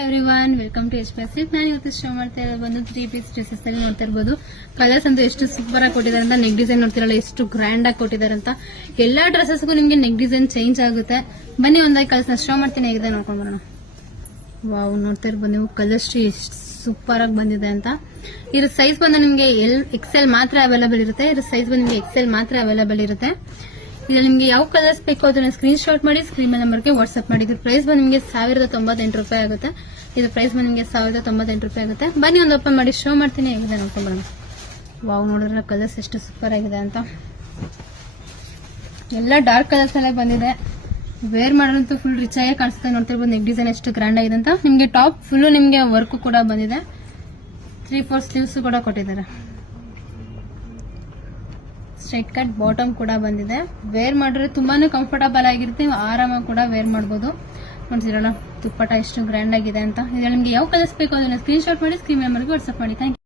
Everyone welcome to H ನಾನು ಇವತ್ತು show ಮಾಡ್ತಾ ಇರೋದು ಬಂದು 3 ಪೀಸ್ ಡ್ರೆಸಸ್ ಅಲ್ಲಿ ನೋಡ್ತಾ ಇರಬಹುದು. ಕಲರ್ಸ್ ಅಂತೂ ಎಷ್ಟು ಸೂಪರ್ ಆಗಿ ಕೊಟ್ಟಿದ್ದಾರೆ ಅಂತ, ನೆಕ್ ಡಿಸೈನ್ ನೋಡ್ತಿರಲ್ಲ ಎಷ್ಟು ಗ್ರ್ಯಾಂಡ್ ಆಗಿ ಕೊಟ್ಟಿದ್ದಾರೆ ಅಂತ. ಎಲ್ಲಾ ಡ್ರೆಸಸ್ಗೂ ನಿಮ್ಗೆ ನೆಕ್ ಡಿಸೈನ್ ಚೇಂಜ್ ಆಗುತ್ತೆ. ಬನ್ನಿ ಒಂದಾಗಿ ಕಲರ್ಸ್ ಶೋ ಮಾಡ್ತೀನಿ, ಹೇಗಿದೆ ನೋಡ್ಕೊಂಡ್ ಬರೋಣ. ವಾವ್, ನೋಡ್ತಾ ಇರ್ಬೋದು ನೀವು ಕಲರ್ಸ್ ಎಷ್ಟು ಸೂಪರ್ ಆಗಿ ಬಂದಿದೆ ಅಂತ. ಇದ್ರ ಸೈಜ್ ಬಂದು ನಿಮ್ಗೆ XL ಮಾತ್ರ ಅವೈಲೇಬಲ್ ಇರುತ್ತೆ. ಇದ್ರ ಸೈಜ್ ಬಂದು ನಿಮ್ಗೆ XL ಮಾತ್ರ ಅವೈಲೇಬಲ್ ಇರುತ್ತೆ. ಇದ್ರಲ್ಲಿ ನಿಮ್ಗೆ ಯಾವ ಕಲರ್ಸ್ ಬೇಕು ಅದನ್ನ ಸ್ಕ್ರೀನ್ ಶಾಟ್ ಮಾಡಿ ಸ್ಕ್ರೀನ್ ನಂಬರ್ಗೆ ವಾಟ್ಸ್ಆಪ್ ಮಾಡಿ. ಇದ್ರ ಪ್ರೈಸ್ ಬಂದು ನಿಮಗೆ 1098 ರೂಪಾಯಿ ಆಗುತ್ತೆ. ಇದ್ರ ಪ್ರೈಸ್ ಬಂದು ನಿಮಗೆ 1098 ರೂಪಾಯಿ ಆಗುತ್ತೆ. ಬನ್ನಿ ಒಂದು ಓಪನ್ ಮಾಡಿ ಶೋ ಮಾಡ್ತೀನಿ, ಹೇಗಿದೆ ನೋಡ್ಕೊಂಡ್ ಬರೋಣ. ವಾವ್, ನೋಡಿದ್ರೆ ಕಲರ್ಸ್ ಎಷ್ಟು ಸೂಪರ್ ಆಗಿದೆ ಅಂತ. ಎಲ್ಲ ಡಾರ್ಕ್ ಕಲರ್ಸ್ ಅಲ್ಲೇ ಬಂದಿದೆ. ವೇರ್ ಮಾಡೋದಂತೂ ಫುಲ್ ರಿಚ್ ಆಗಿ ಕಾಣಿಸುತ್ತೆ. ನೋಡ್ತಿರ್ಬೋದು ನೆಕ್ ಡಿಸೈನ್ ಎಷ್ಟು ಗ್ರ್ಯಾಂಡ್ ಆಗಿದೆ ಅಂತ. ನಿಮ್ಗೆ ಟಾಪ್ ಫುಲ್ ನಿಮ್ಗೆ ವರ್ಕ್ ಕೂಡ ಬಂದಿದೆ. 3/4 ಸ್ಲೀವ್ಸ್ ಕೂಡ ಕೊಟ್ಟಿದ್ದಾರೆ. ಸ್ಟ್ರೈಟ್ ಕಟ್ ಬಾಟಮ್ ಕೂಡ ಬಂದಿದೆ. ವೇರ್ ಮಾಡಿದ್ರೆ ತುಂಬಾನೇ ಕಂಫರ್ಟಬಲ್ ಆಗಿರುತ್ತೆ, ಆರಾಮಾಗಿ ಕೂಡ ವೇರ್ ಮಾಡಬಹುದು. ನೋಡ್ತಿರಲ್ಲ ದುಪ್ಪಟ್ಟ ಎಷ್ಟು ಗ್ರ್ಯಾಂಡ್ ಆಗಿದೆ ಅಂತ. ಇದ್ರಲ್ಲಿ ನಿಮ್ಗೆ ಯಾವ ಕಲರ್ಸ್ ಬೇಕು ಅದನ್ನ ಸ್ಕ್ರೀನ್ ಶಾಟ್ ಮಾಡಿ ಸ್ಕ್ರೀನ್ ನಂಬರ್ಗೆ ವಾಟ್ಸ್ಆಪ್ ಮಾಡಿ. Thank you.